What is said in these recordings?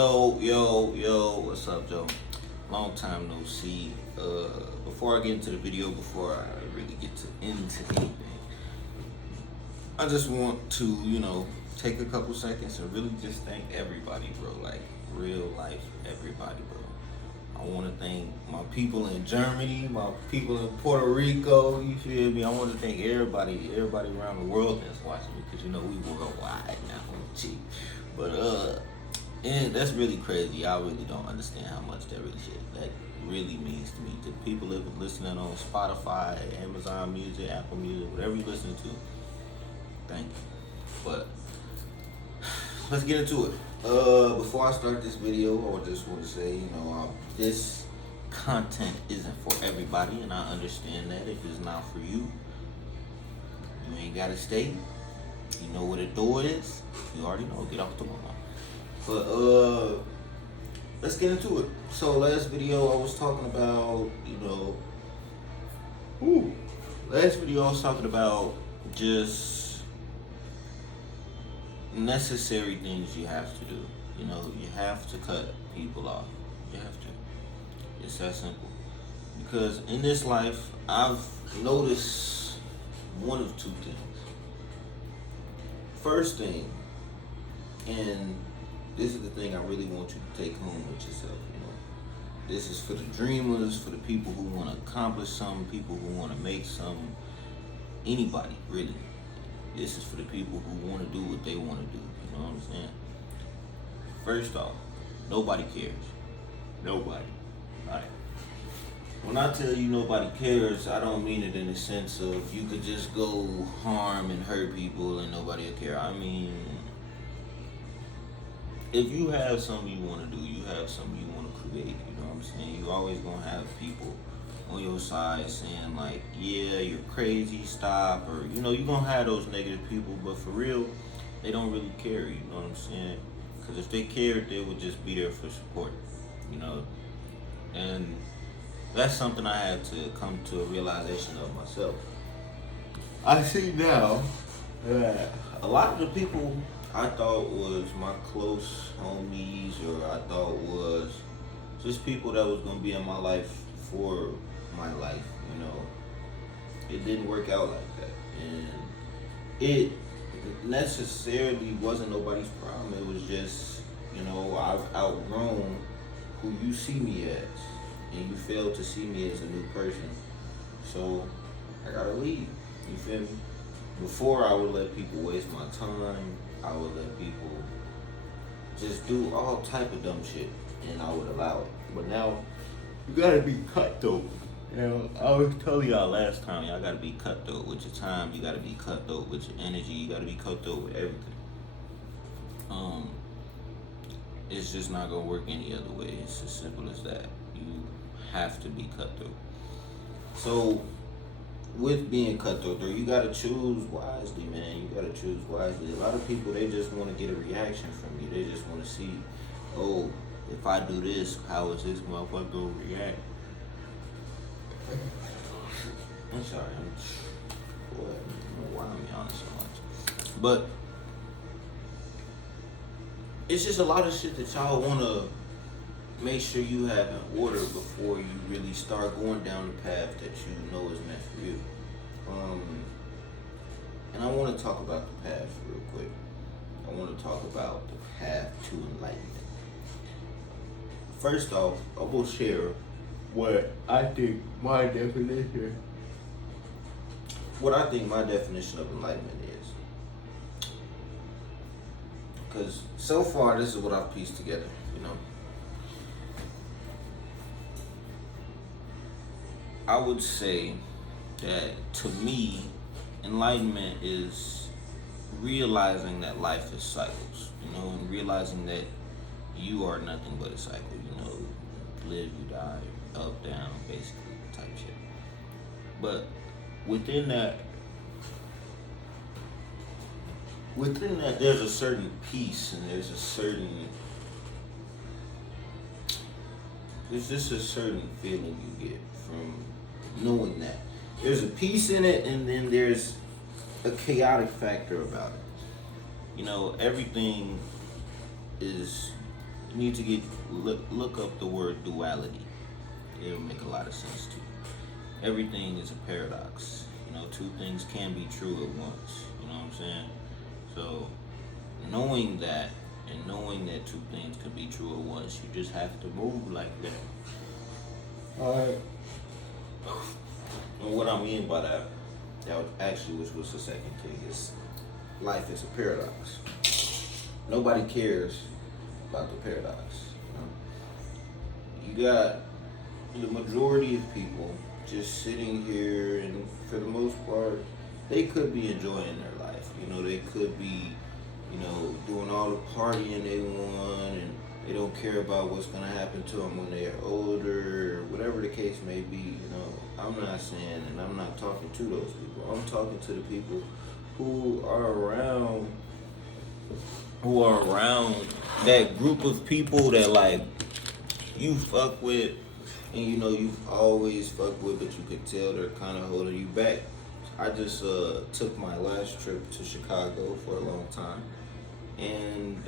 Yo, what's up, Joe? Long time no see. Before I get into the video, before I really get into anything, I just want to, take a couple seconds and really just thank everybody, bro. Like, real life, everybody, bro. I want to thank my people in Germany, my people in Puerto Rico, you feel me? I want to thank everybody around the world that's watching me, because, we worldwide now, G. But, and that's really crazy. I really don't understand how much that really means to me. The people listening on Spotify, Amazon Music, Apple Music, whatever you listen to, thank you. But let's get into it. Before I start this video, I just want to say, this content isn't for everybody, and I understand that. If it's not for you, you ain't gotta stay. You know what a door is. You already know. Get off the wall. But let's get into it. So last video I was talking about, just necessary things you have to do. You have to cut people off. You have to. It's that simple. Because in this life, I've noticed one of two things. First thing, and this is the thing I really want you to take home with yourself, This is for the dreamers, for the people who want to accomplish something, people who want to make something, anybody, really. This is for the people who want to do what they want to do, you know what I'm saying? First off, nobody cares. Nobody. Alright. When I tell you nobody cares, I don't mean it in the sense of you could just go harm and hurt people and nobody will care. I mean, if you have something you want to do, you have something you want to create, you know what I'm saying? You always going to have people on your side saying like, yeah, you're crazy, stop, or, you're going to have those negative people, but for real, they don't really care, you know what I'm saying? Because if they cared, they would just be there for support, and that's something I had to come to a realization of myself. I see now that a lot of the people I thought was my close homies, or I thought was just people that was gonna be in my life for my life, it didn't work out like that. And it necessarily wasn't nobody's problem. It was just, I've outgrown who you see me as, and you failed to see me as a new person. So I gotta leave, you feel me? Before, I would let people waste my time. I would let people just do all type of dumb shit, and I would allow it. But now, you gotta be cutthroat. I was telling y'all last time, y'all gotta be cutthroat with your time. You gotta be cutthroat with your energy. You gotta be cutthroat with everything. It's just not gonna work any other way. It's as simple as that. You have to be cutthroat. So, with being cutthroat, you gotta choose wisely, man. You gotta choose wisely. A lot of people, they just want to get a reaction from you. They just want to see, oh, if I do this, how is this motherfucker gonna react? I'm sorry, I don't know why I'm yawning so much. But it's just a lot of shit that y'all want to make sure you have in order before you really start going down the path that you know is meant for you. And I want to talk about the path real quick. I want to talk about the path to enlightenment. First off, I will share what I think my definition of enlightenment is. Because so far, this is what I've pieced together, I would say that, to me, enlightenment is realizing that life is cycles, and realizing that you are nothing but a cycle, live, you die, up, down, basically, type shit. But within that, there's a certain peace, and there's just a certain feeling you get from knowing that. There's a peace in it, and then there's a chaotic factor about it. Everything is You need to look up the word duality. It'll make a lot of sense to you. Everything is a paradox. You know, two things can be true at once. You know what I'm saying? So knowing that and knowing that two things can be true at once, you just have to move like that. Alright. And what I mean by that, which was the second thing, is life is a paradox. Nobody cares about the paradox. You got the majority of people just sitting here, and for the most part, they could be enjoying their life. You know, they could be, doing all the partying they want, and they don't care about what's gonna happen to them when they're older, or whatever the case may be. I'm not saying, and I'm not talking to those people. I'm talking to the people who are around that group of people that like you fuck with, and you've always fucked with, but you could tell they're kind of holding you back. I just took my last trip to Chicago for a long time, and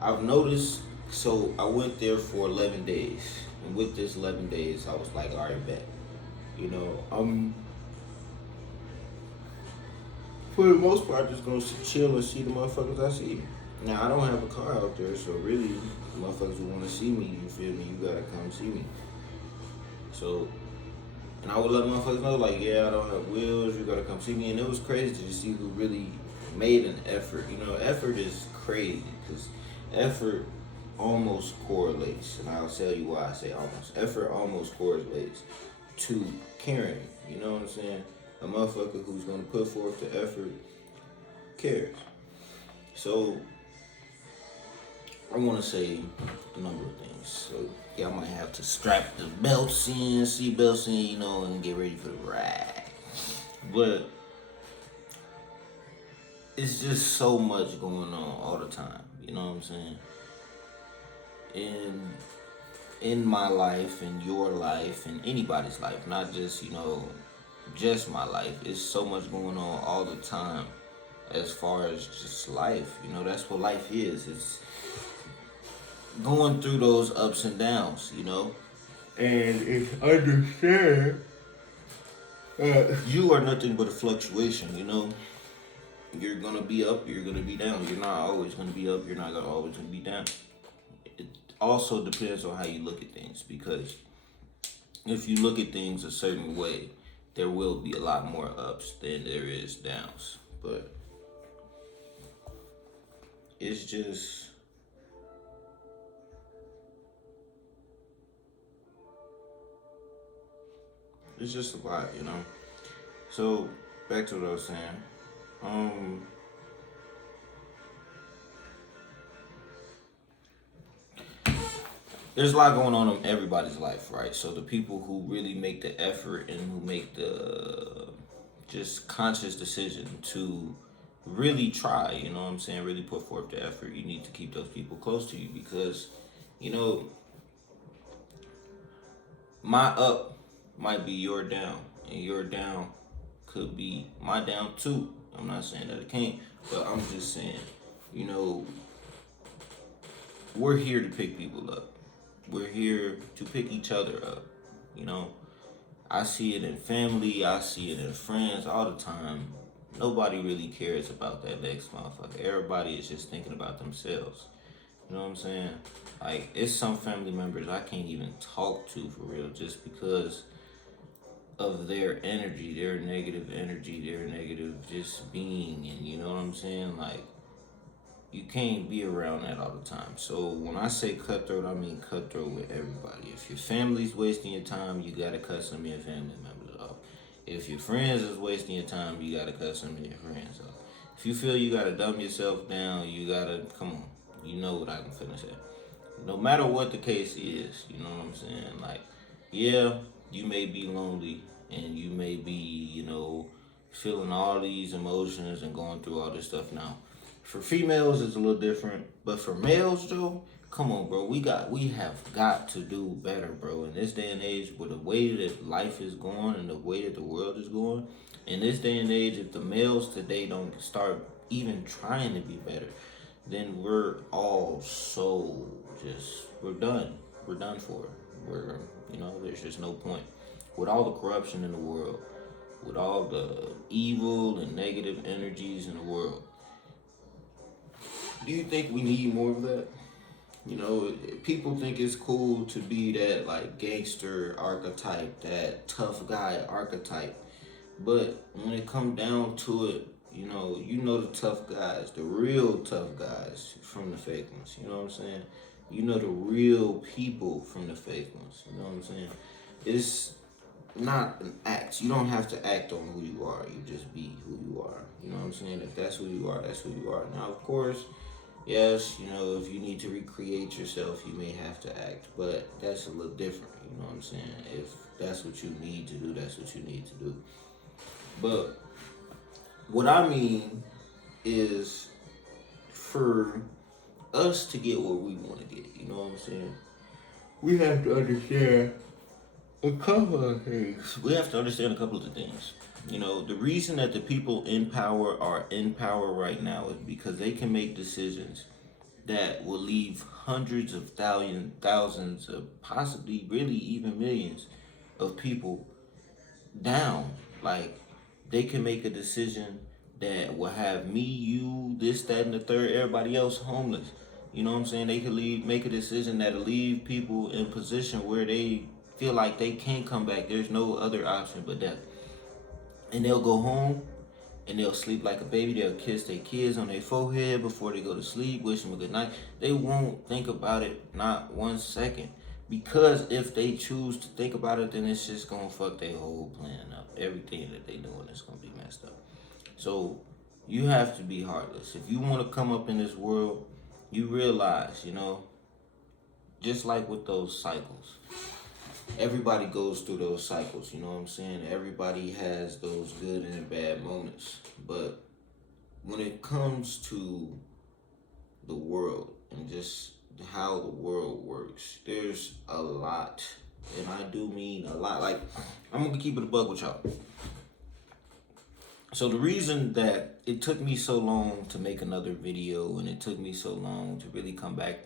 I've noticed. So I went there for 11 days, and with this 11 days, I was like, all right, bet. I'm for the most part just gonna chill and see the motherfuckers I see. Now I don't have a car out there, so really, the motherfuckers who want to see me, you feel me? You gotta come see me. So, and I would let motherfuckers know, like, yeah, I don't have wheels. You gotta come see me. And it was crazy to see who really made an effort. Effort is crazy because effort almost correlates, and I'll tell you why I say almost. Effort almost correlates to caring. You know what I'm saying? A motherfucker who's gonna put forth the effort cares. So I want to say a number of things. So y'all might have to strap the belts in, seatbelts in, and get ready for the ride. But it's just so much going on all the time. You know what I'm saying? In my life, in your life, in anybody's life, not just, just my life. It's so much going on all the time as far as just life. That's what life is. It's going through those ups and downs, And it's understand you are nothing but a fluctuation, You're going to be up, you're going to be down. You're not always going to be up, you're not always going to be down. It also depends on how you look at things, because if you look at things a certain way, there will be a lot more ups than there is downs. But it's just a lot, So back to what I was saying. There's a lot going on in everybody's life, right? So the people who really make the effort and who make the just conscious decision to really try, really put forth the effort, you need to keep those people close to you, because, my up might be your down, and your down could be my down too. I'm not saying that it can't, but I'm just saying, we're here to pick people up. We're here to pick each other up. I see it in family, I see it in friends all the time. Nobody really cares about that next motherfucker. Everybody is just thinking about themselves. You know what I'm saying? Like, it's some family members I can't even talk to for real, just because of their energy, their negative energy, their negative just being, and you know what I'm saying? Like, you can't be around that all the time. So when I say cutthroat, I mean cutthroat with everybody. If your family's wasting your time, you gotta cut some of your family members off. If your friends is wasting your time, you gotta cut some of your friends off. If you feel you gotta dumb yourself down, you gotta, come on. You know what I'm finna say. No matter what the case is, you know what I'm saying? Like, yeah, you may be lonely, and you may be, feeling all these emotions and going through all this stuff now. For females, it's a little different, but for males, Joe, come on, bro. We have got to do better, bro. In this day and age, with the way that life is going and the way that the world is going, in this day and age, if the males today don't start even trying to be better, then we're all so we're done. We're done for. We're, there's just no point. With all the corruption in the world, with all the evil and negative energies in the world, do you think we need more of that? People think it's cool to be that like gangster archetype, that tough guy archetype. But when it comes down to it, the tough guys, the real tough guys from the fake ones. You know what I'm saying? You know the real people from the fake ones. You know what I'm saying? It's not an act. You don't have to act on who you are. You just be who you are. You know what I'm saying? If that's who you are, that's who you are. Now, of course, yes, if you need to recreate yourself, you may have to act, but that's a little different. You know what I'm saying? If that's what you need to do, that's what you need to do. But what I mean is for us to get what we want to get, you know what I'm saying? We have to understand a couple of things. We have to understand a couple of the things. The reason that the people in power are in power right now is because they can make decisions that will leave hundreds of thousands of possibly really even millions of people down. Like, they can make a decision that will have me, you, this, that, and the third, everybody else homeless. You know what I'm saying? They could make a decision that'll leave people in position where they feel like they can't come back. There's no other option but death. And they'll go home and they'll sleep like a baby. They'll kiss their kids on their forehead before they go to sleep, wish them a good night. They won't think about it not 1 second. Because if they choose to think about it, then it's just going to fuck their whole plan up. Everything that they doing is going to be messed up. So you have to be heartless. If you want to come up in this world, you realize, just like with those cycles, everybody goes through those cycles, you know what I'm saying? Everybody has those good and bad moments. But when it comes to the world and just how the world works, there's a lot. And I do mean a lot. Like, I'm going to keep it a buck with y'all. So the reason that it took me so long to make another video and it took me so long to really come back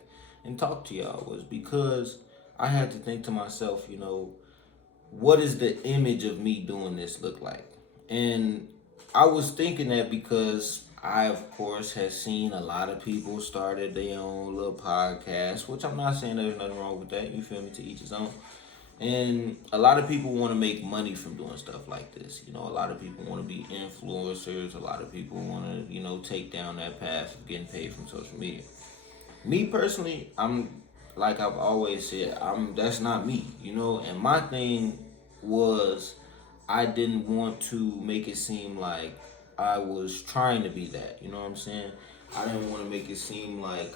and talk to y'all was because I had to think to myself, what is the image of me doing this look like? And I was thinking that because I, of course, has seen a lot of people started their own little podcast, which I'm not saying there's nothing wrong with that. You feel me? To each his own. And a lot of people want to make money from doing stuff like this. A lot of people want to be influencers. A lot of people want to, take down that path of getting paid from social media. Me personally, I'm, like I've always said, that's not me, and my thing was I didn't want to make it seem like I was trying to be that, you know what I'm saying? I didn't want to make it seem like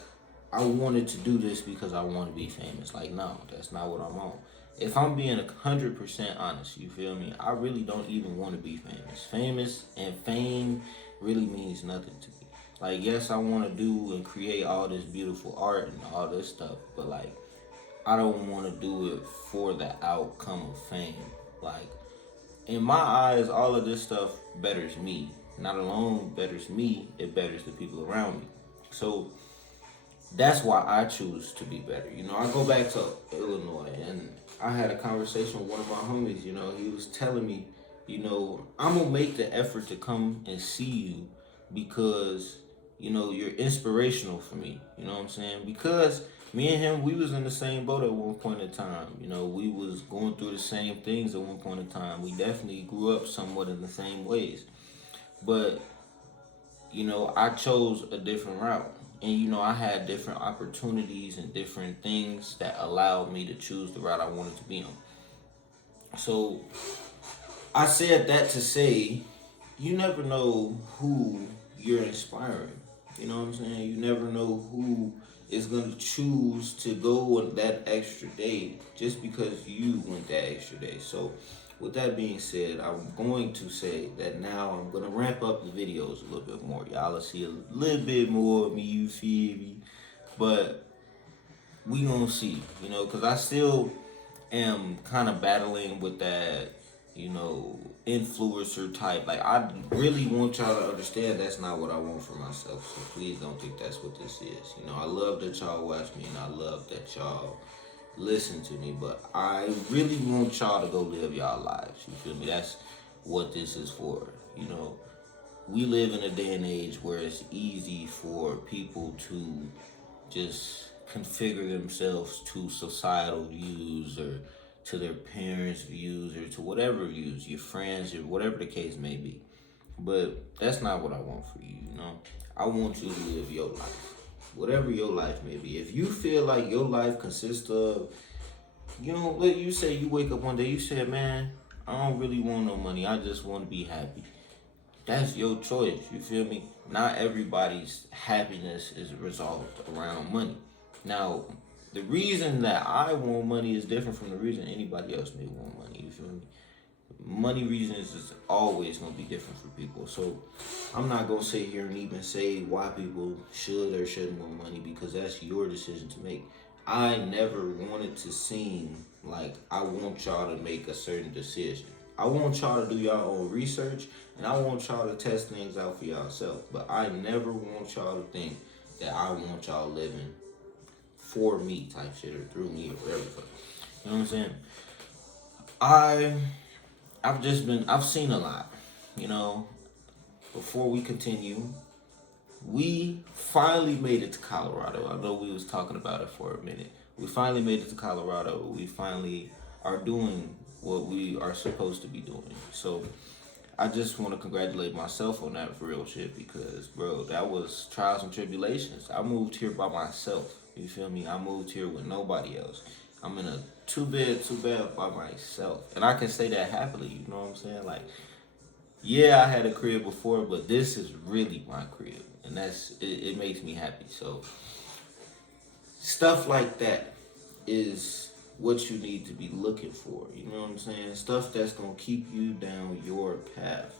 I wanted to do this because I want to be famous. Like, no, that's not what I'm on. If I'm being 100% honest, you feel me? I really don't even want to be famous. Famous and fame really means nothing to me. Like, yes, I want to do and create all this beautiful art and all this stuff, but like, I don't want to do it for the outcome of fame. Like, in my eyes, all of this stuff betters me. Not alone betters me, it betters the people around me. So that's why I choose to be better. I go back to Illinois and I had a conversation with one of my homies. He was telling me, I'm going to make the effort to come and see you because, you're inspirational for me. You know what I'm saying? Because me and him, we was in the same boat at one point in time. We was going through the same things at one point in time. We definitely grew up somewhat in the same ways. But, I chose a different route. And, I had different opportunities and different things that allowed me to choose the route I wanted to be on. So, I said that to say, you never know who you're inspiring. You know what I'm saying? You never know who is going to choose to go on that extra day just because you went that extra day. So, with that being said, I'm going to say that now I'm going to ramp up the videos a little bit more. Y'all will see a little bit more of me, you feel me? But we going to see, because I still am kind of battling with that you know, influencer type. Like, I really want y'all to understand that's not what I want for myself. So please don't think that's what this is. You know, I love that y'all watch me and I love that y'all listen to me, but I really want y'all to go live y'all lives. You feel me? That's what this is for. You know, we live in a day and age where it's easy for people to just configure themselves to societal views or to their parents' views or to whatever views, your friends, or whatever the case may be. But that's not what I want for you, you know? I want you to live your life. Whatever your life may be. If you feel like your life consists of, you know, let you say you wake up one day, you said, man, I don't really want no money. I just want to be happy. That's your choice. You feel me? Not everybody's happiness is resolved around money. Now, the reason that I want money is different from the reason anybody else may want money. You feel me? Money reasons is always gonna be different for people. So I'm not gonna sit here and even say why people should or shouldn't want money, because that's your decision to make. I never wanted to seem like I want y'all to make a certain decision. I want y'all to do your own research and I want y'all to test things out for yourself. But I never want y'all to think that I want y'all living for me type shit or through me or whatever. You know what I'm saying? I've seen a lot, you know. Before we continue, we finally made it to Colorado. I know we was talking about it for a minute. We finally made it to Colorado. We finally are doing what we are supposed to be doing. So I just want to congratulate myself on that for real shit, because bro, that was trials and tribulations. I moved here by myself. You feel me? I moved here with nobody else. I'm in a two bed by myself. And I can say that happily, you know what I'm saying? Like, yeah, I had a crib before, but this is really my crib. And it makes me happy. So stuff like that is what you need to be looking for. You know what I'm saying? Stuff that's gonna keep you down your path.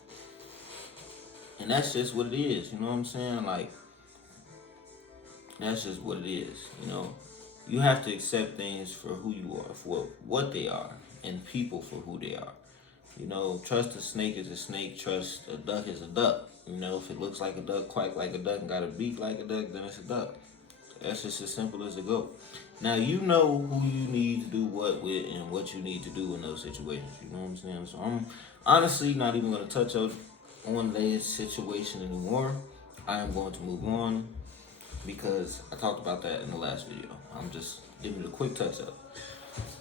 And that's just what it is, you know what I'm saying? Like, that's just what it is, you know? You have to accept things for who you are, for what they are, and people for who they are. You know, trust a snake is a snake, trust a duck is a duck. You know, if it looks like a duck, quack like a duck, and got a beak like a duck, then it's a duck. That's just as simple as it goes. Now, you know who you need to do what with and what you need to do in those situations. You know what I'm saying? So I'm honestly not even going to touch on this situation anymore. I am going to move on because I talked about that in the last video. I'm just giving it a quick touch up.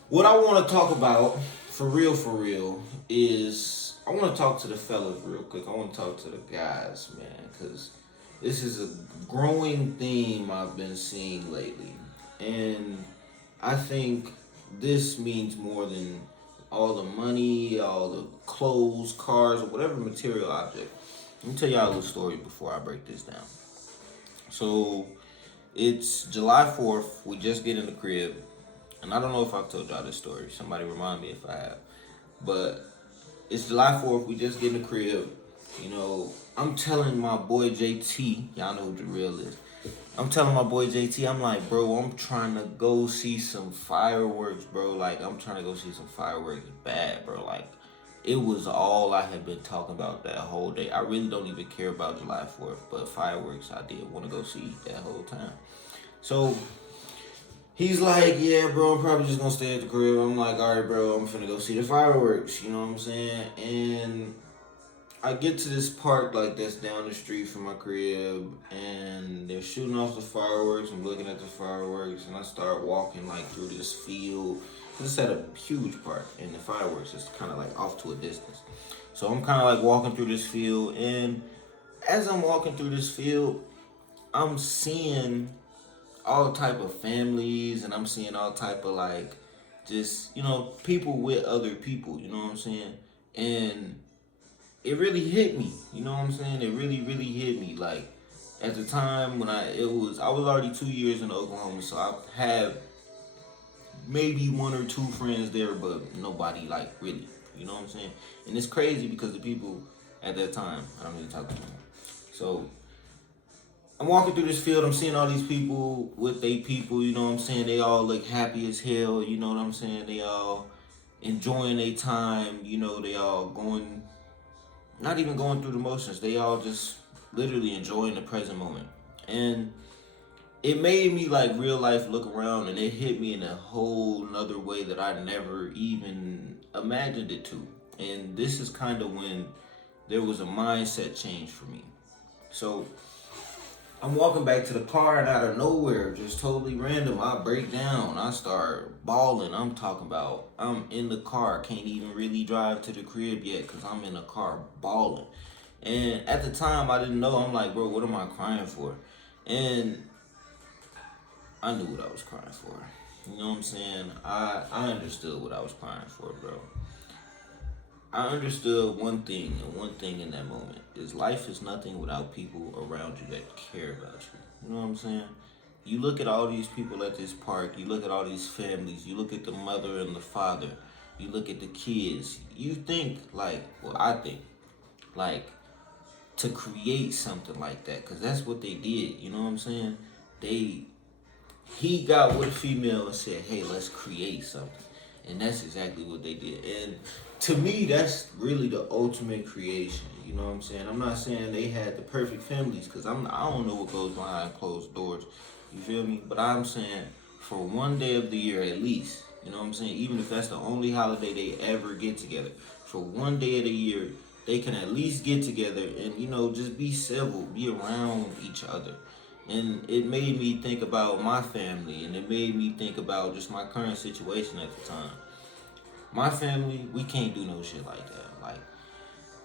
What I want to talk about, for real, is I want to talk to the fellas real quick. I want to talk to the guys, man, because this is a growing theme I've been seeing lately. And I think this means more than all the money, all the clothes, cars, or whatever material object. Let me tell y'all a little story before I break this down. So, it's July 4th. We just get in the crib. And I don't know if I've told y'all this story. Somebody remind me if I have. But it's July 4th. We just get in the crib. You know, I'm telling my boy JT. Y'all know who the real is. I'm telling my boy JT, I'm like, bro, I'm trying to go see some fireworks, bro. Like, I'm trying to go see some fireworks bad, bro. Like, it was all I had been talking about that whole day. I really don't even care about July 4th, but fireworks I did want to go see that whole time. So he's like, yeah, bro, I'm probably just going to stay at the crib. I'm like, all right, bro, I'm finna go see the fireworks. You know what I'm saying? And I get to this park like that's down the street from my crib, and they're shooting off the fireworks. I'm looking at the fireworks, and I start walking like through this field. It's at a huge park, and the fireworks is kind of like off to a distance. So I'm kind of like walking through this field, and as I'm walking through this field, I'm seeing all type of families, and I'm seeing all type of like just, you know, people with other people. You know what I'm saying? And it really hit me, you know what I'm saying? It really hit me. Like, at the time when I was already 2 years in Oklahoma, so I had maybe one or two friends there, but nobody like really, you know what I'm saying? And it's crazy because the people at that time, I don't really talk to them. So I'm walking through this field, I'm seeing all these people with their people, you know what I'm saying? They all look happy as hell, you know what I'm saying? They all enjoying their time. You know, they all going, not even going through the motions. They all just literally enjoying the present moment. And it made me like real life look around, and it hit me in a whole nother way that I never even imagined it to. And this is kind of when there was a mindset change for me. So I'm walking back to the car, and out of nowhere, just totally random, I break down. I start bawling. I'm talking about I'm in the car, can't even really drive to the crib yet because I'm in the car bawling. And at the time, I didn't know. I'm like, bro, what am I crying for? And I knew what I was crying for. You know what I'm saying? I understood what I was crying for, bro. I understood one thing, and one thing in that moment is life is nothing without people around you that care about you. You know what I'm saying? You look at all these people at this park, you look at all these families, you look at the mother and the father, you look at the kids, you think like, well, I think, like, to create something like that, because that's what they did, you know what I'm saying? He got with a female and said, hey, let's create something. And that's exactly what they did. And to me, that's really the ultimate creation. You know what I'm saying? I'm not saying they had the perfect families, because I don't know what goes behind closed doors. You feel me? But I'm saying for one day of the year at least, you know what I'm saying? Even if that's the only holiday they ever get together, for one day of the year, they can at least get together and, you know, just be civil, be around each other. And it made me think about my family, and it made me think about just my current situation at the time. My family, we can't do no shit like that. Like,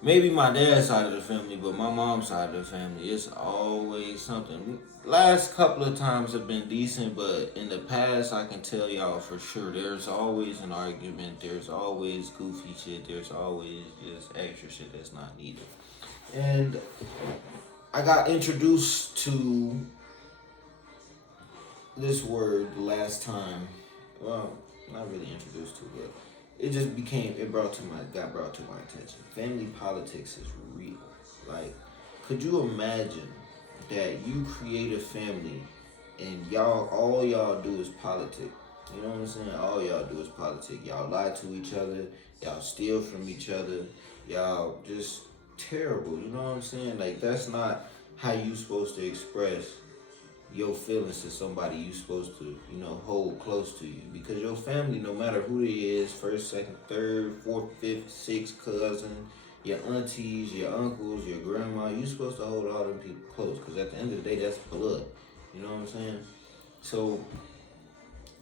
maybe my dad's side of the family, but my mom's side of the family, it's always something. Last couple of times have been decent, but in the past, I can tell y'all for sure, there's always an argument, there's always goofy shit, there's always just extra shit that's not needed. And I got introduced to this word last time. Well, not really introduced to, but got brought to my attention. Family politics is real. Like, could you imagine that you create a family and all y'all do is politic? You know what I'm saying? All y'all do is politic. Y'all lie to each other. Y'all steal from each other. Y'all just terrible. You know what I'm saying? Like, that's not how you supposed to express your feelings to somebody you supposed to, you know, hold close to you. Because your family, no matter who it is, first, second, third, fourth, fifth, sixth cousin, your aunties, your uncles, your grandma, you supposed to hold all them people close. Because at the end of the day, that's blood. You know what I'm saying? So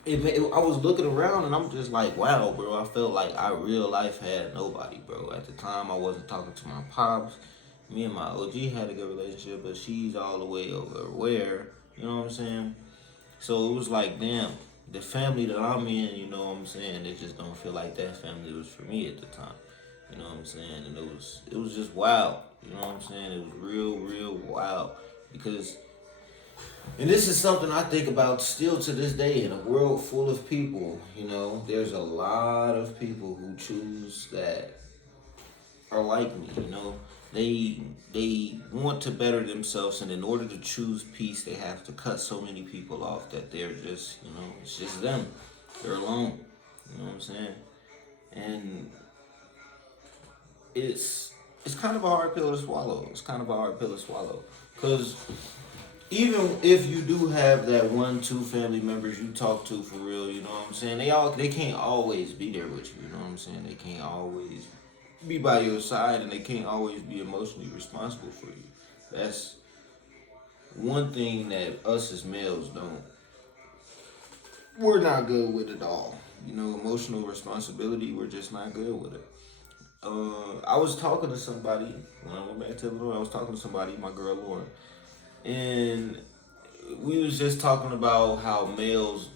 I was looking around, and I'm just like, wow, bro. I felt like I real life had nobody, bro. At the time, I wasn't talking to my pops. Me and my OG had a good relationship, but she's all the way over where, you know what I'm saying? So it was like, damn, the family that I'm in, you know what I'm saying? It just don't feel like that family was for me at the time. You know what I'm saying? And it was just wild. You know what I'm saying? It was real wild. Because, and this is something I think about still to this day in a world full of people, you know, there's a lot of people who choose that are like me, you know. They want to better themselves, and in order to choose peace, they have to cut so many people off that they're just, you know, it's just them. They're alone. You know what I'm saying? And it's kind of a hard pill to swallow. It's kind of a hard pill to swallow. Because even if you do have that 1, 2 family members you talk to for real, you know what I'm saying? They can't always be there with you, you know what I'm saying? They can't always be by your side, and they can't always be emotionally responsible for you. That's one thing that us as males we're not good with at all. You know, emotional responsibility, we're just not good with it. I was talking to somebody, when I went back to Illinois, I was talking to somebody, my girl Lauren, and we was just talking about how males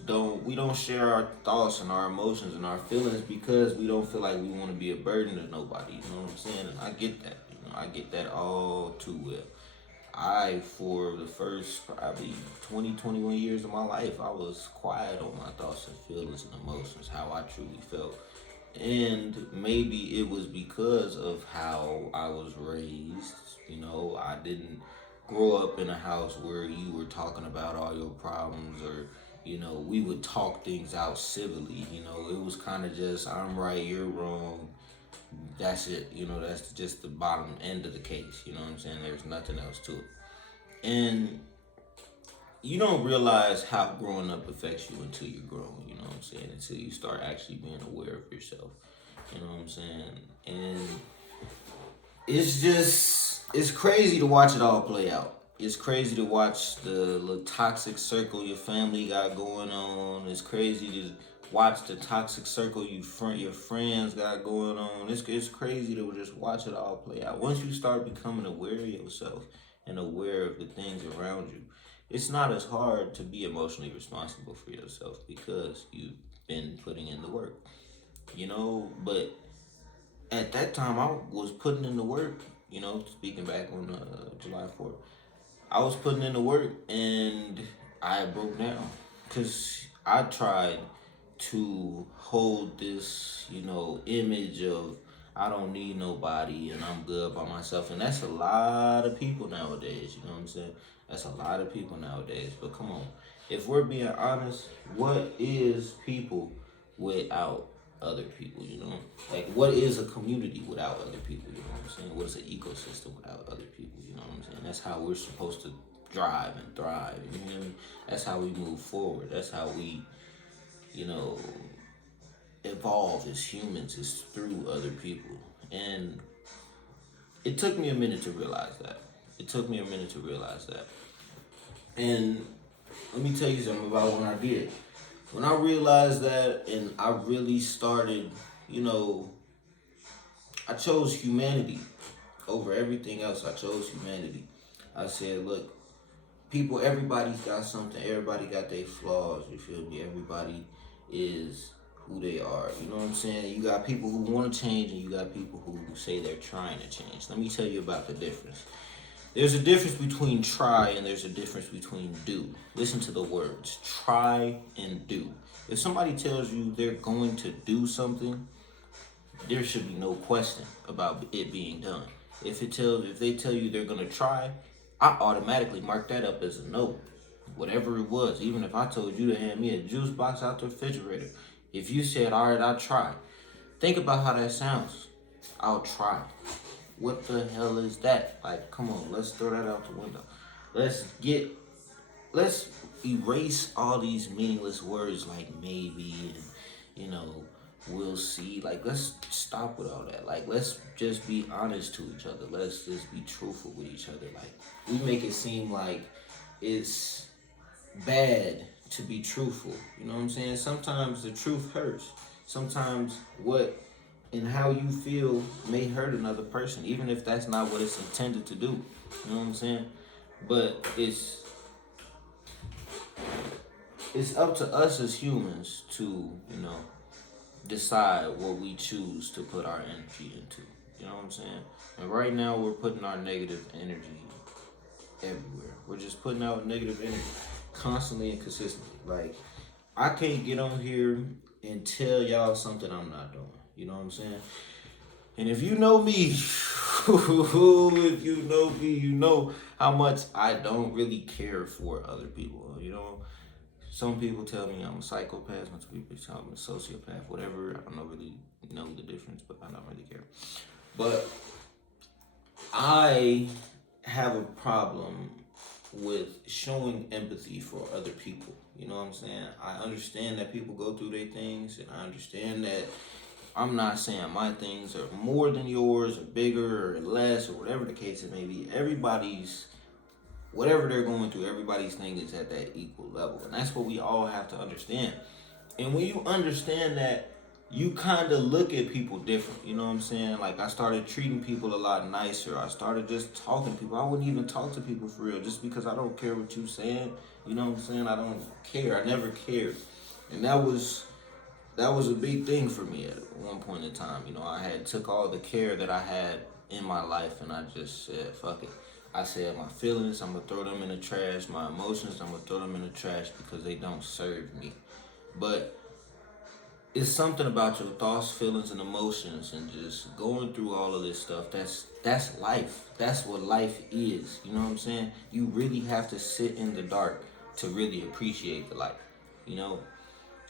we don't share our thoughts and our emotions and our feelings because we don't feel like we want to be a burden to nobody. You know what I'm saying? And I get that. You know, I get that all too well. For the first probably 21 years of my life, I was quiet on my thoughts and feelings and emotions, how I truly felt. And maybe it was because of how I was raised. You know, I didn't grow up in a house where you were talking about all your problems, or you know, we would talk things out civilly. You know, it was kind of just, I'm right, you're wrong. That's it. You know, that's just the bottom end of the case. You know what I'm saying? There's nothing else to it. And you don't realize how growing up affects you until you're grown. You know what I'm saying? Until you start actually being aware of yourself. You know what I'm saying? And it's crazy to watch it all play out. It's crazy to watch the little toxic circle your family got going on. It's crazy to watch the toxic circle your friends got going on. It's crazy to just watch it all play out. Once you start becoming aware of yourself and aware of the things around you, it's not as hard to be emotionally responsible for yourself because you've been putting in the work. You know, but at that time I was putting in the work. You know, speaking back on July 4th, I was putting in the work and I broke down because I tried to hold this, you know, image of I don't need nobody and I'm good by myself. And that's a lot of people nowadays, you know what I'm saying? That's a lot of people nowadays. But come on, if we're being honest, what is people without other people, you know? Like, what is a community without other people, you know what I'm saying? What is an ecosystem without other people, you know what I'm saying? That's how we're supposed to drive and thrive, you know what I mean? That's how we move forward. That's how we, you know, evolve as humans, is through other people. And it took me a minute to realize that. It took me a minute to realize that. And let me tell you something about when I did. When I realized that and I really started, you know, I chose humanity over everything else. I chose humanity. I said, look, people, everybody's got something. Everybody got their flaws, you feel me? Everybody is who they are. You know what I'm saying? You got people who want to change and you got people who say they're trying to change. Let me tell you about the difference. There's a difference between try and there's a difference between do. Listen to the words, try and do. If somebody tells you they're going to do something, there should be no question about it being done. If they tell you they're gonna try, I automatically mark that up as a no. Whatever it was, even if I told you to hand me a juice box out the refrigerator, if you said, all right, I'll try. Think about how that sounds. I'll try. What the hell is that? Like, come on, let's throw that out the window. Let's erase all these meaningless words like maybe and, you know, we'll see. Like, let's stop with all that. Like, let's just be honest to each other. Let's just be truthful with each other. Like, we make it seem like it's bad to be truthful. You know what I'm saying? Sometimes the truth hurts. Sometimes what and how you feel may hurt another person, even if that's not what it's intended to do. You know what I'm saying? But it's up to us as humans to, you know, decide what we choose to put our energy into. You know what I'm saying? And right now we're putting our negative energy everywhere. We're just putting out negative energy constantly and consistently. Like, I can't get on here and tell y'all something I'm not doing. You know what I'm saying? And if you know me, you know how much I don't really care for other people. You know, some people tell me I'm a psychopath, some people tell me I'm a sociopath, whatever. I don't really know the difference, but I don't really care. But I have a problem with showing empathy for other people. You know what I'm saying? I understand that people go through their things, and I understand that I'm not saying my things are more than yours or bigger or less or whatever the case it may be. Everybody's, whatever they're going through, everybody's thing is at that equal level. And that's what we all have to understand. And when you understand that, you kind of look at people different. You know what I'm saying? Like, I started treating people a lot nicer. I started just talking to people. I wouldn't even talk to people for real just because I don't care what you're saying. You know what I'm saying? I don't care. I never cared. And that was a big thing for me at one point in time. You know, I had took all the care that I had in my life and I just said, fuck it. I said, my feelings, I'm going to throw them in the trash. My emotions, I'm going to throw them in the trash because they don't serve me. But it's something about your thoughts, feelings, and emotions and just going through all of this stuff. That's life. That's what life is. You know what I'm saying? You really have to sit in the dark to really appreciate the life. You know,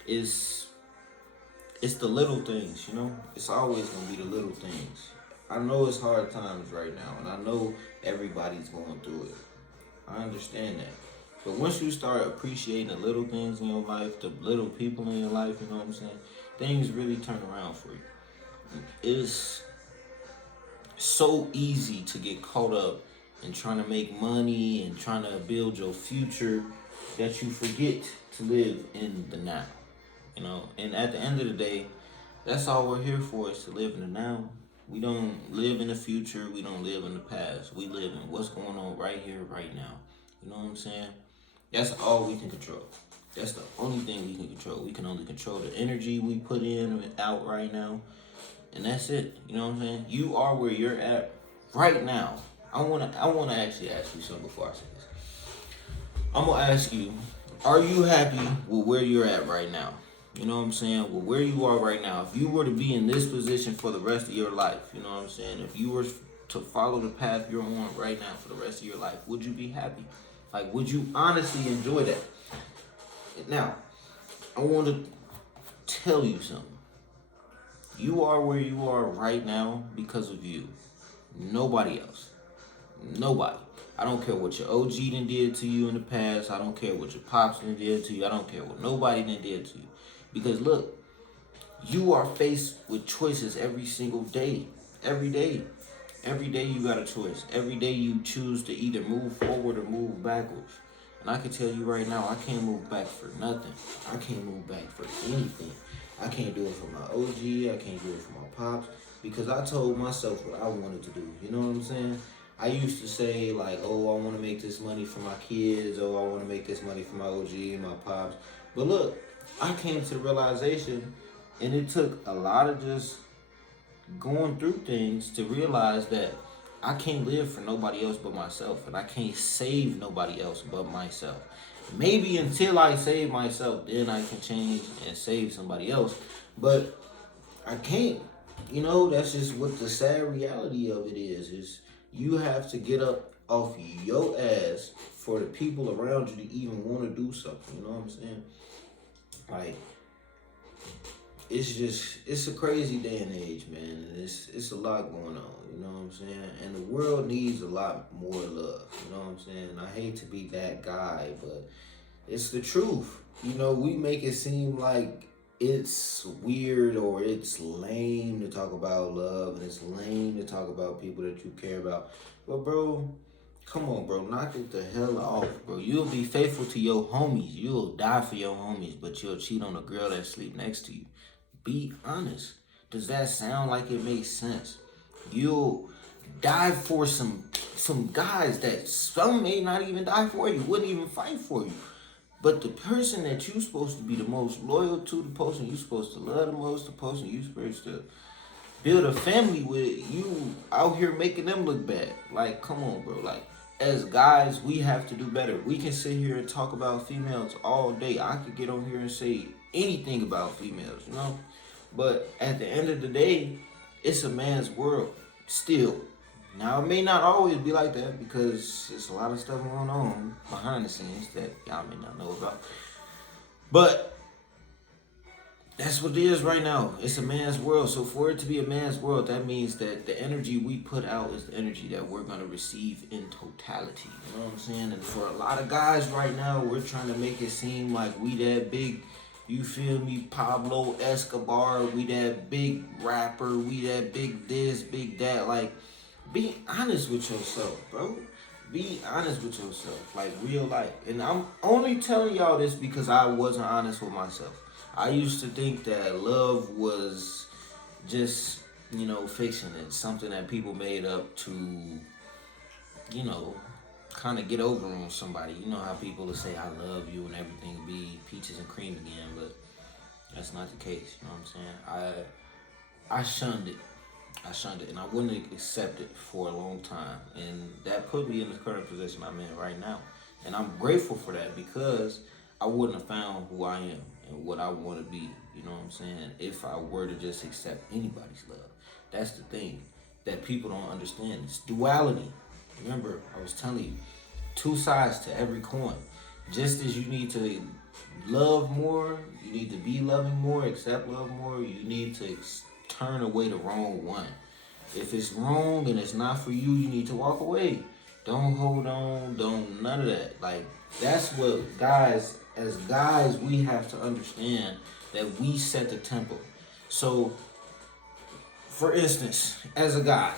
it's it's the little things, you know? It's always gonna be the little things. I know it's hard times right now, and I know everybody's going through it. I understand that. But once you start appreciating the little things in your life, the little people in your life, you know what I'm saying? Things really turn around for you. It's so easy to get caught up in trying to make money and trying to build your future that you forget to live in the now. You know, and at the end of the day, that's all we're here for, is to live in the now. We don't live in the future. We don't live in the past. We live in what's going on right here, right now. You know what I'm saying? That's all we can control. That's the only thing we can control. We can only control the energy we put in and out right now. And that's it. You know what I'm saying? You are where you're at right now. I wanna actually ask you something before I say this. I'm gonna ask you, are you happy with where you're at right now? You know what I'm saying? Well, where you are right now. If you were to be in this position for the rest of your life, you know what I'm saying? If you were to follow the path you're on right now for the rest of your life, would you be happy? Like, would you honestly enjoy that? Now, I want to tell you something. You are where you are right now because of you. Nobody else. Nobody. I don't care what your OG done did to you in the past. I don't care what your pops done did to you. I don't care what nobody done did to you. Because look, you are faced with choices every single day. Every day. Every day you got a choice. Every day you choose to either move forward or move backwards. And I can tell you right now, I can't move back for nothing. I can't move back for anything. I can't do it for my OG. I can't do it for my pops. Because I told myself what I wanted to do. You know what I'm saying? I used to say, like, oh, I want to make this money for my kids. Oh, I want to make this money for my OG and my pops. But look, I came to the realization, and it took a lot of just going through things to realize that I can't live for nobody else but myself, and I can't save nobody else but myself. Maybe until I save myself, then I can change and save somebody else, but I can't. You know, that's just what the sad reality of it is you have to get up off your ass for the people around you to even want to do something. You know what I'm saying? Like, it's a crazy day and age, man. And it's a lot going on, you know what I'm saying? And the world needs a lot more love, you know what I'm saying? I hate to be that guy, but it's the truth. You know, we make it seem like it's weird or it's lame to talk about love, and it's lame to talk about people that you care about. But bro, come on, bro, knock it the hell off, bro. You'll be faithful to your homies. You'll die for your homies, but you'll cheat on a girl that sleep next to you. Be honest. Does that sound like it makes sense? You'll die for some guys that some may not even die for you, wouldn't even fight for you. But the person that you're supposed to be the most loyal to, the person you're supposed to love the most, the person you're supposed to build a family with, you out here making them look bad. Like, come on, bro. Like, as guys, we have to do better. We can sit here and talk about females all day. I could get on here and say anything about females, you know? But at the end of the day, it's a man's world still. Now, it may not always be like that because there's a lot of stuff going on behind the scenes that y'all may not know about. But that's what it is right now. It's a man's world. So for it to be a man's world, that means that the energy we put out is the energy that we're going to receive in totality. You know what I'm saying? And for a lot of guys right now, we're trying to make it seem like we that big, you feel me, Pablo Escobar, we that big rapper, we that big this, big that. Like, be honest with yourself, bro. Be honest with yourself, like real life. And I'm only telling y'all this because I wasn't honest with myself. I used to think that love was just, you know, fiction. It's something that people made up to, you know, kind of get over on somebody. You know how people will say, I love you and everything will be peaches and cream again, but that's not the case. You know what I'm saying? I shunned it. And I wouldn't accept it for a long time. And that put me in the current position I'm in right now. And I'm grateful for that because I wouldn't have found who I am and what I want to be, you know what I'm saying, if I were to just accept anybody's love. That's the thing that people don't understand. It's duality. Remember, I was telling you, two sides to every coin. Just as you need to love more. You need to be loving more, accept love more. You need to turn away the wrong one. If it's wrong and it's not for you, you need to walk away. Don't hold on. Don't none of that. Like that's what guys, as guys, we have to understand that we set the tempo. So, for instance, as a guy,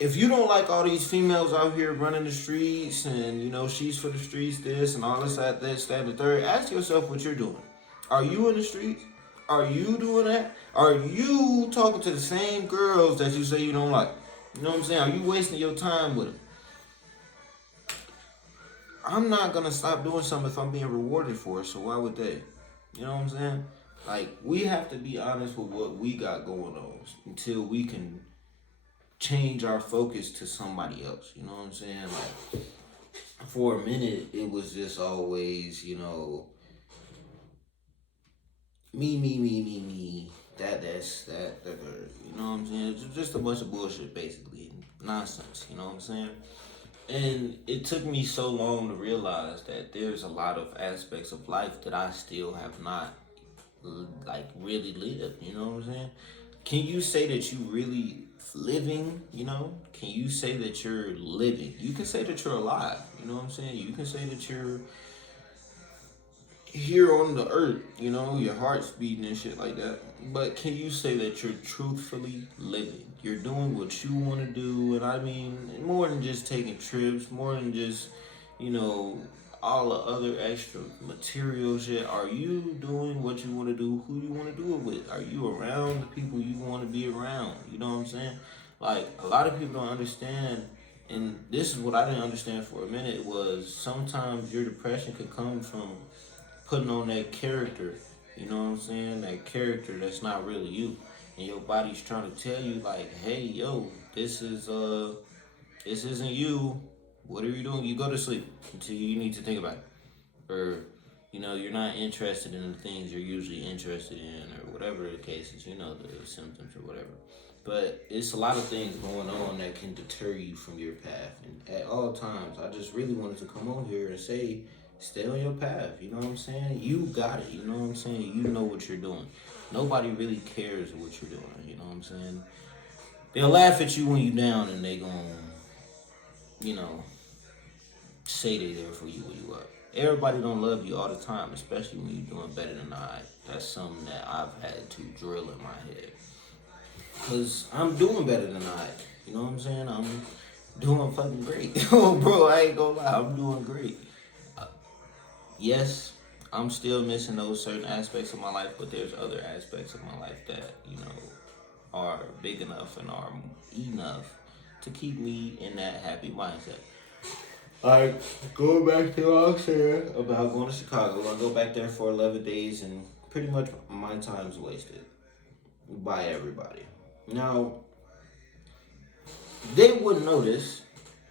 if you don't like all these females out here running the streets and she's for the streets, this and all this, that, and the third, ask yourself what you're doing. Are you in the streets? Are you doing that? Are you talking to the same girls that you say you don't like? You know what I'm saying? Are you wasting your time with them? I'm not gonna stop doing something if I'm being rewarded for it, so why would they? You know what I'm saying? Like, we have to be honest with what we got going on until we can change our focus to somebody else. You know what I'm saying? Like, for a minute, it was just always, me. That's you know what I'm saying? It's just a bunch of bullshit, basically. Nonsense, you know what I'm saying? And it took me so long to realize that there's a lot of aspects of life that I still have not, like, really lived, you know what I'm saying? Can you say that you really living, Can you say that you're living? You can say that you're alive, you know what I'm saying? You can say that you're here on the earth, your heart's beating and shit like that. But can you say that you're truthfully living? You're doing what you want to do, and I mean more than just taking trips, more than just, all the other extra material shit. Are you doing what you want to do? Who you want to do it with? Are you around the people you want to be around? You know what I'm saying? Like, a lot of people don't understand, and this is what I didn't understand for a minute, was sometimes your depression could come from putting on that character, you know what I'm saying? That character that's not really you. And your body's trying to tell you, like, hey, yo, this isn't you. What are you doing? You go to sleep until you need to think about it. Or, you're not interested in the things you're usually interested in, or whatever the case is, the symptoms or whatever. But it's a lot of things going on that can deter you from your path. And at all times, I just really wanted to come on here and say, stay on your path, you know what I'm saying? You got it, you know what I'm saying? You know what you're doing. Nobody really cares what you're doing, you know what I'm saying? They'll laugh at you when you're down, and they gonna, say they there for you when you up. Everybody don't love you all the time, especially when you're doing better than I. That's something that I've had to drill in my head. Because I'm doing better than I. You know what I'm saying? I'm doing fucking great. Bro, I ain't gonna lie, I'm doing great. Yes, I'm still missing those certain aspects of my life, but there's other aspects of my life that, are big enough and are enough to keep me in that happy mindset. Like, going back to what I was saying about going to Chicago, I go back there for 11 days, and pretty much my time's wasted by everybody. Now, they wouldn't know this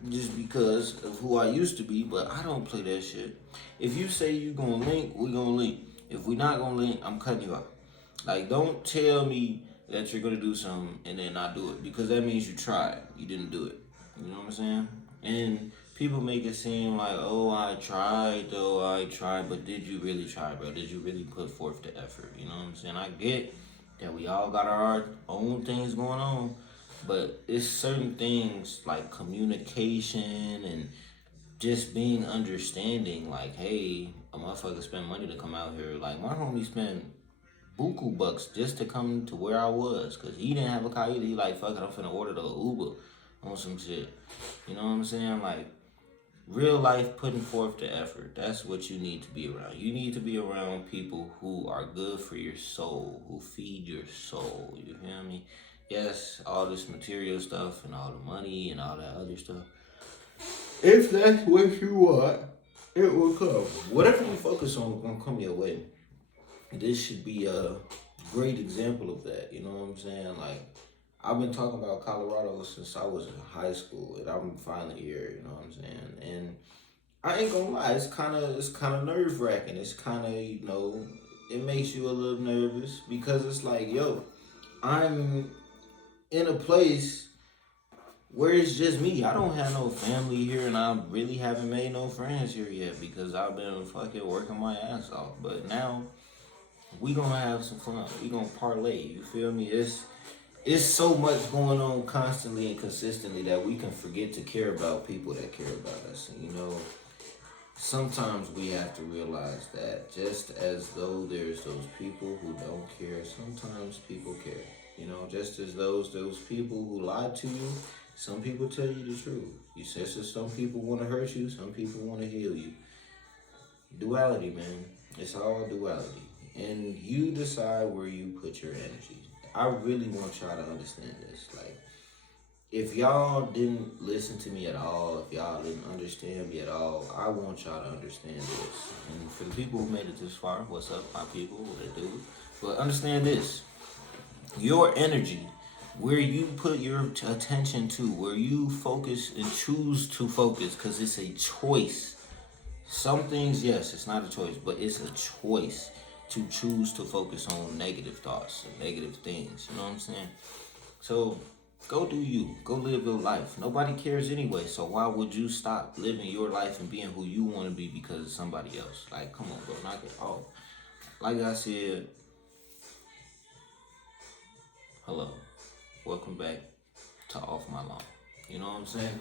just because of who I used to be, but I don't play that shit. If you say you gonna link, we gonna link. If we not gonna link, I'm cutting you out. Like, don't tell me that you're gonna do something and then not do it, because that means you tried. You didn't do it. You know what I'm saying? And people make it seem like, oh, I tried, but did you really try, bro? Did you really put forth the effort? You know what I'm saying? I get that we all got our own things going on, but it's certain things like communication and just being understanding. Like, hey, a motherfucker spent money to come out here. Like, my homie spent buku bucks just to come to where I was, because he didn't have a car either. He like, fuck it, I'm finna order the Uber on some shit. You know what I'm saying? Like, real life, putting forth the effort. That's what you need to be around. You need to be around people who are good for your soul, who feed your soul. You feel me? Yes, all this material stuff and all the money and all that other stuff, if that's what you want, it will come. Whatever you focus on gonna come your way. This should be a great example of that. You know what I'm saying? Like, I've been talking about Colorado since I was in high school, and I'm finally here. You know what I'm saying? And I ain't gonna lie, it's kind of nerve wracking. It's kind of, it makes you a little nervous, because it's like, yo, I'm in a place where it's just me. I don't have no family here, and I really haven't made no friends here yet because I've been fucking working my ass off. But now we gonna have some fun. We gonna parlay. You feel me? It's so much going on constantly and consistently that we can forget to care about people that care about us. And sometimes we have to realize that just as though there's those people who don't care, sometimes people care. Just as those people who lie to you, some people tell you the truth. You said so. Some people want to hurt you, some people want to heal you. Duality, man. It's all duality. And you decide where you put your energy. I really want y'all to understand this. Like, if y'all didn't listen to me at all, if y'all didn't understand me at all, I want y'all to understand this. And for the people who made it this far, what's up, my people, what they do. But understand this. Your energy, where you put your attention to, where you focus and choose to focus, because it's a choice. Some things, yes, it's not a choice, but it's a choice to choose to focus on negative thoughts and negative things. You know what I'm saying? So go do you. Go live your life. Nobody cares anyway, so why would you stop living your life and being who you want to be because of somebody else? Like, come on, bro, knock it off. Like I said, hello, welcome back to Off My Lawn. You know what I'm saying?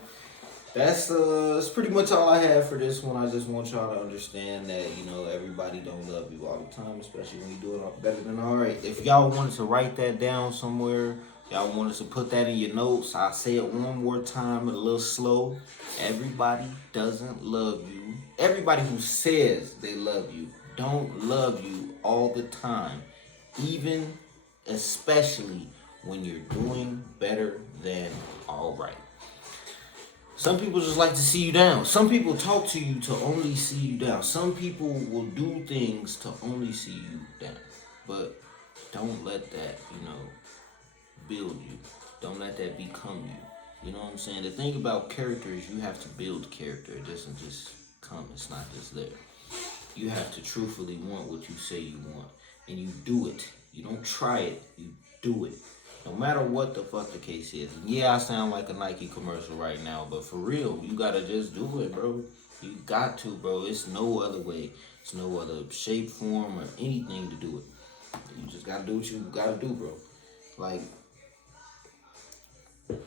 That's pretty much all I have for this one. I just want y'all to understand that, everybody don't love you all the time, especially when you're doing better than all right. If y'all wanted to write that down somewhere, y'all wanted to put that in your notes, I'll say it one more time, a little slow. Everybody doesn't love you. Everybody who says they love you don't love you all the time, even especially when you're doing better than all right. Some people just like to see you down. Some people talk to you to only see you down. Some people will do things to only see you down. But don't let that, build you. Don't let that become you. You know what I'm saying? The thing about character is you have to build character. It doesn't just come. It's not just there. You have to truthfully want what you say you want. And you do it. You don't try it. You do it. No matter what the fuck the case is. And yeah, I sound like a Nike commercial right now, but for real, you gotta just do it, bro. You got to, bro. It's no other way. It's no other shape, form, or anything to do it. You just gotta do what you gotta do, bro. Like,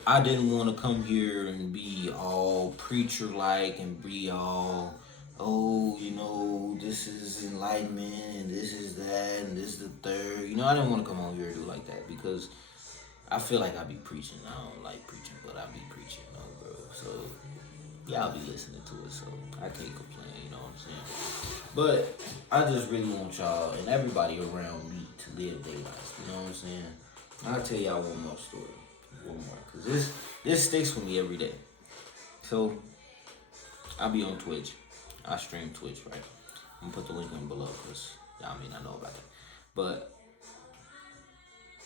I didn't want to come here and be all preacher-like and be all, this is enlightenment, and this is that, and this is the third. I didn't want to come on here and do like that because I feel like I be preaching. I don't like preaching, but I be preaching, bro. So, y'all be listening to it, so I can't complain, you know what I'm saying? But I just really want y'all and everybody around me to live their life, you know what I'm saying? I'll tell y'all one more story. One more, because this sticks with me every day. So, I'll be on Twitch. I stream Twitch, right? I'm going to put the link in below, because y'all may not know about that. But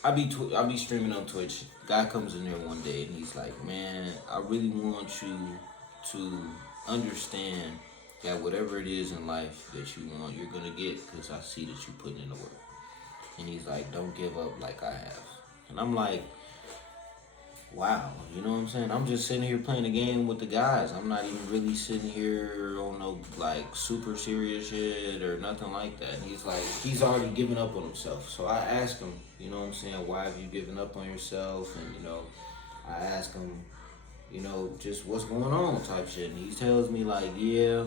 I be streaming on Twitch. Guy comes in there one day and he's like, man, I really want you to understand that whatever it is in life that you want, you're going to get because I see that you putting in the work. And he's like, don't give up like I have. And I'm like, wow, you know what I'm saying? I'm just sitting here playing a game with the guys. I'm not even really sitting here on no like super serious shit or nothing like that. And he's like, he's already given up on himself. So I asked him, you know what I'm saying, why have you given up on yourself? And I asked him, just what's going on type shit. And he tells me like, yeah,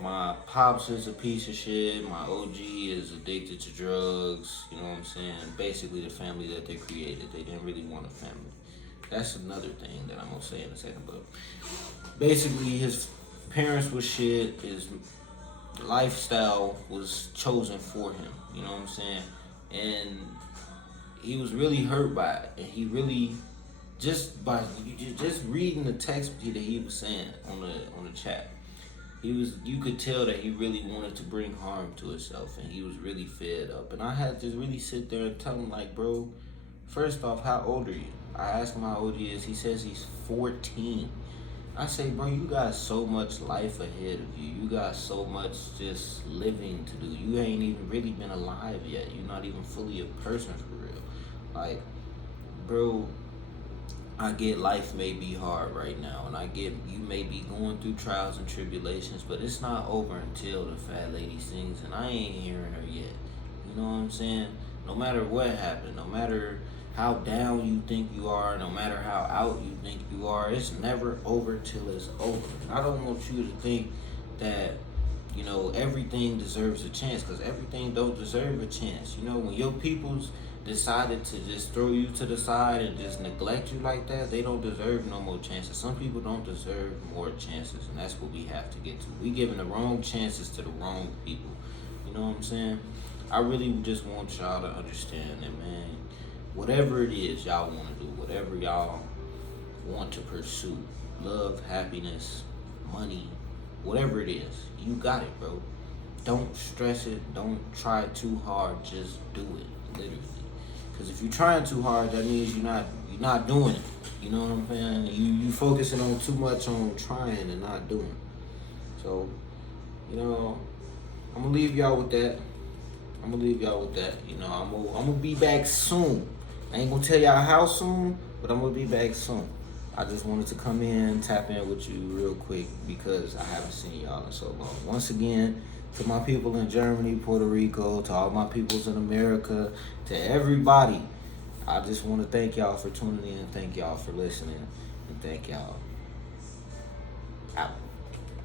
my pops is a piece of shit. My OG is addicted to drugs. You know what I'm saying? Basically the family that they created. They didn't really want a family. That's another thing that I'm gonna say in a second, but basically his parents was shit, his lifestyle was chosen for him, you know what I'm saying? And he was really hurt by it, and he really, just reading the text that he was saying on the chat, you could tell that he really wanted to bring harm to himself, and he was really fed up. And I had to really sit there and tell him like, bro, first off, how old are you? I asked him how old he is. He says he's 14. I say, bro, you got so much life ahead of you. You got so much just living to do. You ain't even really been alive yet. You're not even fully a person for real. Like, bro, I get life may be hard right now, and I get you may be going through trials and tribulations, but it's not over until the fat lady sings, and I ain't hearing her yet. You know what I'm saying? No matter what happened, no matter how down you think you are, no matter how out you think you are, it's never over till it's over. I don't want you to think that, you know, everything deserves a chance, because everything don't deserve a chance. You know, when your peoples decided to just throw you to the side and just neglect you like that, they don't deserve no more chances. Some people don't deserve more chances, and that's what we have to get to. We giving the wrong chances to the wrong people. You know what I'm saying? I really just want y'all to understand that, man, whatever it is y'all want to do, whatever y'all want to pursue, love, happiness, money, whatever it is, you got it, bro. Don't stress it. Don't try too hard. Just do it, literally. Because if you're trying too hard, that means you're not doing it. You know what I'm saying? You focusing on too much on trying and not doing. So, you know, I'm gonna leave y'all with that. You know, I'm gonna be back soon. I ain't gonna tell y'all how soon, but I'm gonna be back soon. I just wanted to come in, tap in with you real quick because I haven't seen y'all in so long. Once again, to my people in Germany, Puerto Rico, to all my peoples in America, to everybody, I just want to thank y'all for tuning in, thank y'all for listening, and thank y'all.